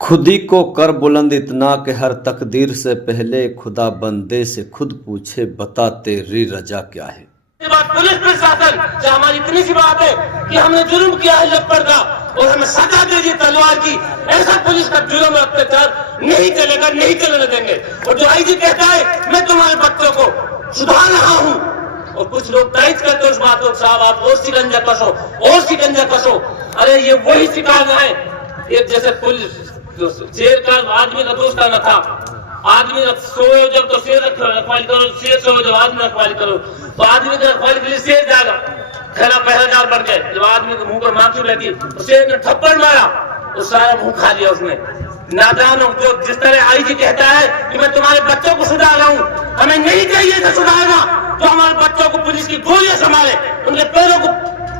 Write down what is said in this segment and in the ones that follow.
खुदी को कर बुलंद इतना कि हर तकदीर से पहले खुदा बंदे से खुद पूछे बता तेरी रजा क्या है। पुलिस प्रशासन से हमारी इतनी सी बात है कि हमने जुर्म किया है लपड़ का और हमें सजा दे दी तलवार की। ऐसा पुलिस का जुर्म और अत्याचार नहीं चलेगा, नहीं चलने देंगे। और जो आईजी कहता है मैं तुम्हारे बच्चों को सुधार रहा हूँ और कुछ लोग तारीफ करते हैं उस बात को, साहब आप और शिकंजा कसो और शिकंजा कसो। अरे ये वही सिखाना है। एक जैसे पुलिस शेर का आदमी का दोस्त न था, आदमी सोए जब तो शेर रखवाली करो, शेर सोए जब आदमी रखवाली करो, तो आदमी की रखवाली के लिए शेर जाएगा, खेला पहरेदार बन गए। जब आदमी के मुंह पर माखी रहती तो शेर ने थप्पड़ मारा तो सारा मुंह खा लिया उसने। नादान जो जिस तरह आईजी कहता है कि मैं तुम्हारे बच्चों को सुधार रहा हूँ, हमें नहीं चाहिए था सुधारना। तो हमारे बच्चों को पुलिस की गोलियां संभाले, उनके पैरों को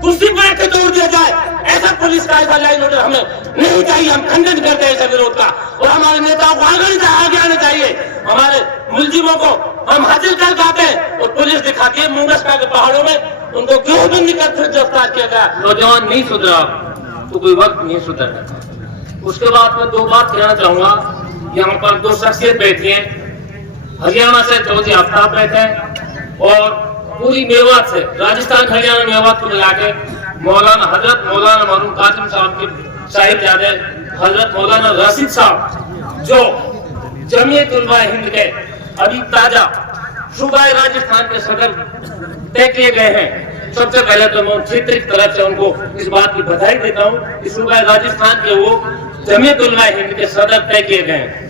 कुर्सी पर रख के तोड़ दिया जाए, ऐसा पुलिस का ऐसा लाइन ऑर्डर हमें नहीं चाहिए। हम खंडन करते हैं ऐसा विरोध का। और हमारे नेताओं को आगे आना चाहिए। हमारे मुलजिमों को हम हासिल कर पाते हैं और पुलिस दिखाती है मुंगसका के पहाड़ों में उनको क्यों बंदी कर गिरफ्तार किया गया। नौजवान नहीं सुधरा तो कोई वक्त नहीं सुधरना। उसके बाद मैं दो बात कहना चाहूंगा। यहाँ पर दो शख्सियत बैठी है, हरियाणा से चौधरी आफ्ताब बैठे हैं और पूरी मेवात से, राजस्थान हरियाणा मेवात को मिला के मौलाना हजरत मौलाना मरूम कासिम साहब के साहिबजादे हजरत मौलाना रशीद साहब जो जमीयत उलमा हिंद के अभी ताजा सूबाई राजस्थान के सदर तय किए गए हैं। सबसे पहले तो मैं क्षेत्र की तरफ से उनको इस बात की बधाई देता हूँ कि सूबाई राजस्थान के वो जमीयत उलमा हिंद के सदर तय किए गए हैं।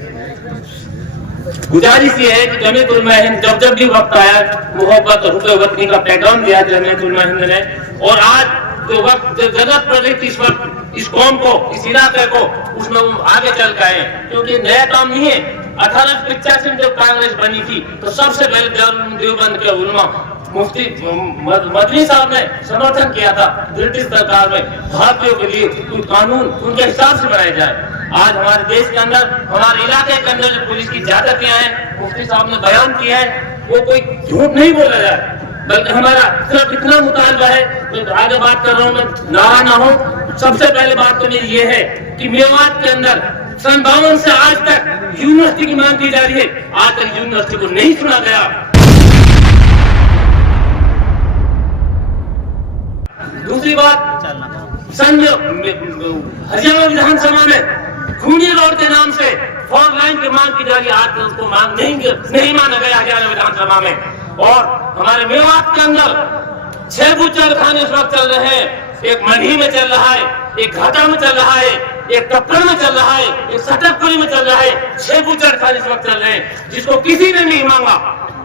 गुजारिश ये है कि जमीयत उलमा हिंद जब भी वक्त आया मोहब्बत और हुब्बे वतनी का पैगाम दिया जमीयत उलमा हिंद ने। और आज जो वक्त जरूरत पड़ रही थी इस वक्त इस कौम को, इस इलाके को, उसमें वो आगे चल गए हैं। क्योंकि नया काम नहीं है। 1885 में जब कांग्रेस बनी थी तो सबसे पहले देवबंद के उलमा मुफ्ती मदनी साहब ने समर्थन किया था ब्रिटिश सरकार में भारतीयों के लिए कोई कानून उनके हिसाब से बनाया जाए। आज हमारे देश के अंदर, हमारे इलाके के अंदर जो पुलिस की ज्यादतियां हैं, मुफ्ती साहब ने बयान किया है, वो कोई झूठ नहीं बोला जाए, बल्कि हमारा सिर्फ इतना मुतालबा है। तो आगे बात कर रहा हूँ, मैं नारा ना हो। सबसे पहले बात तो मेरी ये है कि मेवात के अंदर सन 52 से आज तक यूनिवर्सिटी की मांग की जा रही है, आज तक यूनिवर्सिटी को नहीं सुना गया। दूसरी बात, हरियाणा विधानसभा में खूनी रोड के नाम से 4 लाइन की मांग की जा रही है, आज तक उसको मांग नहीं माना गया हरियाणा विधानसभा में। और हमारे मेवात के अंदर 6 बूचर खाने इस वक्त चल रहे हैं। एक मढ़ी में चल रहा है, एक घाटा में चल रहा है, एक टप्पड़ में चल रहा है, एक सटकपुरी में चल रहा है। 6 बूचर खाने इस वक्त चल रहे हैं जिसको किसी ने नहीं मांगा।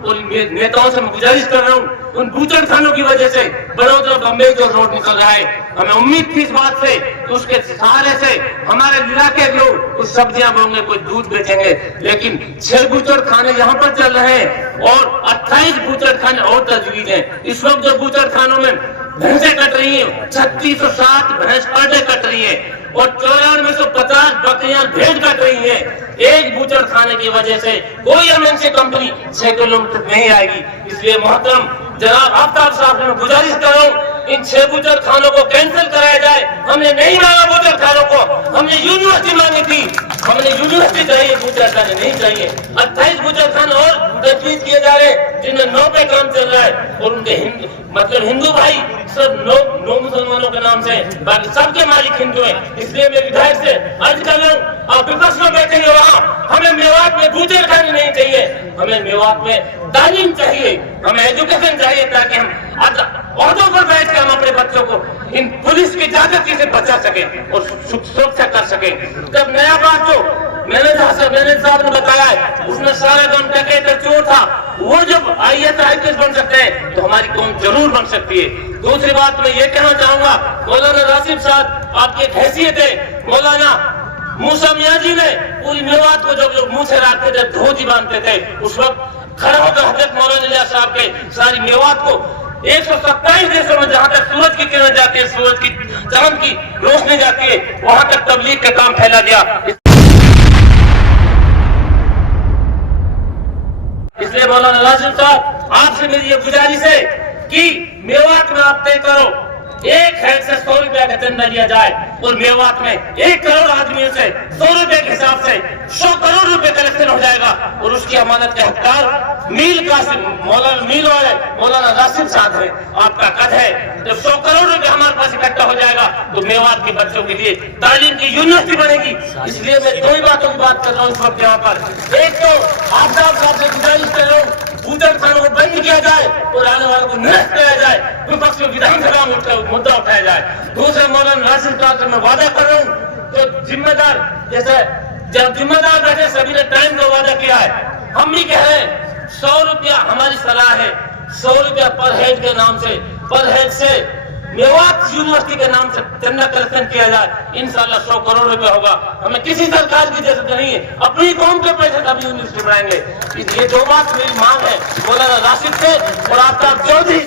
और नेताओं से मैं गुजारिश कर रहा हूँ, उन बूचर खानों की वजह से बड़ौदा बम्बई जो रोड निकल रहा है, हमें उम्मीद थी इस बात से कि उसके सहारे से हमारे इलाके के लोग कुछ सब्जियां बोंगे, कुछ दूध बेचेंगे। लेकिन 6 बूचर खाने यहाँ पर चल रहे हैं और 28 बूचर खाने और तजवीज है। इस वक्त जो बूचर खानों में भैंसें कट रही है, 3660 भैंस पर डे कट रही है और 9450 बकरियां भेड़ कट रही है। एक बूचर खाने की वजह से कोई एमएनसी कंपनी 6 किलोमीटर नहीं आएगी। इसलिए मोहतरम जनाब आफ्ताब साहब से मैं गुजारिश कर रहा हूँ, इन 6 बूचर खानों को कैंसिल कराया जाए। हमने नहीं मांगा बूचर खानों को, हमने यूनिवर्सिटी मांगी थी। हमने यूनिवर्सिटी चाहिए, बूचर खाने नहीं चाहिए। 28 बूचर खाने और तजवीज किए जा रहे हैं जिनमें 9 पे काम चल रहा है। और उनके हिंदू भाई सब 9 मुसलमानों के नाम से, बाकी सबके मालिक हिंदू हैं। इसलिए मैं विधायक से अर्ज कर रहा हूँ, आप विपक्ष में बैठेंगे वहाँ, हमें मेवात में बूचर खाने नहीं चाहिए, हमें मेवात में तालीम चाहिए, हमें एजुकेशन चाहिए ताकि हम औहदों पर बैठ कर हम अपने बच्चों को इन पुलिस की ज्यादती से बचा सके और सुरक्षा कर सके। जब नया बात जो मैनेजर साहब ने बताया है, उसमें सारे गम टके चोर था, वो जब IAS IPS बन सकते हैं तो हमारी कौम जरूर बन सकती है। दूसरी बात मैं ये कहना चाहूंगा, मौलाना राशिद साहब आपकी एक हैसियत है। मौलाना मूसा मियां जी ने पूरी मेवात को जब मुंह से रखते थे, धोती बांधते थे, उस वक्त खड़ा होकर हजरत मौलाना इलियास साहब के सारी मेवात को 127 देशों में जहां तक सूरज की किरण जाती है, सूरज की चांद की रोशनी जाती है, वहां तक तबलीग का काम फैला दिया। इसलिए मौलाना राशिद साहब आपसे मेरी ये गुजारिश है कि मेवात में आप तय करो, एक हेड से 100 रुपया का चंदा लिया जाए और मेवात में 1 करोड़ आदमियों से 100 रुपए के 100 करोड़ रुपए कलेक्शन हो जाएगा और उसकी अमानत के हकदार मील कासिम मौलाना मील वाले मौलाना राशिद साहब है। आपका कद है जब 100 करोड़ रुपए हमारे पास इकट्ठा हो जाएगा तो मेवात के बच्चों के लिए तालीम की यूनिवर्सिटी बनेगी। इसलिए मैं दो ही बातों की बात कर रहा हूँ इस वक्त यहाँ पर। एक तो आफ्ताब साहब से गुजारिश कर रहा हूँ बूचड़ खानों को बंद किया जाए और आने वालों को नष्ट किया जाए, विपक्ष में विधानसभा में मुद्दा उठाया जाए। दूसरे मौलाना राशिद साहब से मैं वादा कर रहा हूँ तो जिम्मेदार जैसे जब जिम्मेदार बैठे सभी ने टाइम का वादा किया है, हम भी कह रहे हैं 100 रुपया हमारी सलाह है 100 रुपया पर हेड के नाम से पर हेड से मेवात यूनिवर्सिटी के नाम से चंदा कलेक्शन किया जाए। इंशाल्लाह 100 करोड़ रुपया होगा। हमें किसी सरकार की जरूरत नहीं है, अपनी कौम के पैसे कभी यूनिवर्सिटी बनाएंगे। ये दो बात मेरी मांग है मौलाना राशिद से और आफ्ताब चौधरी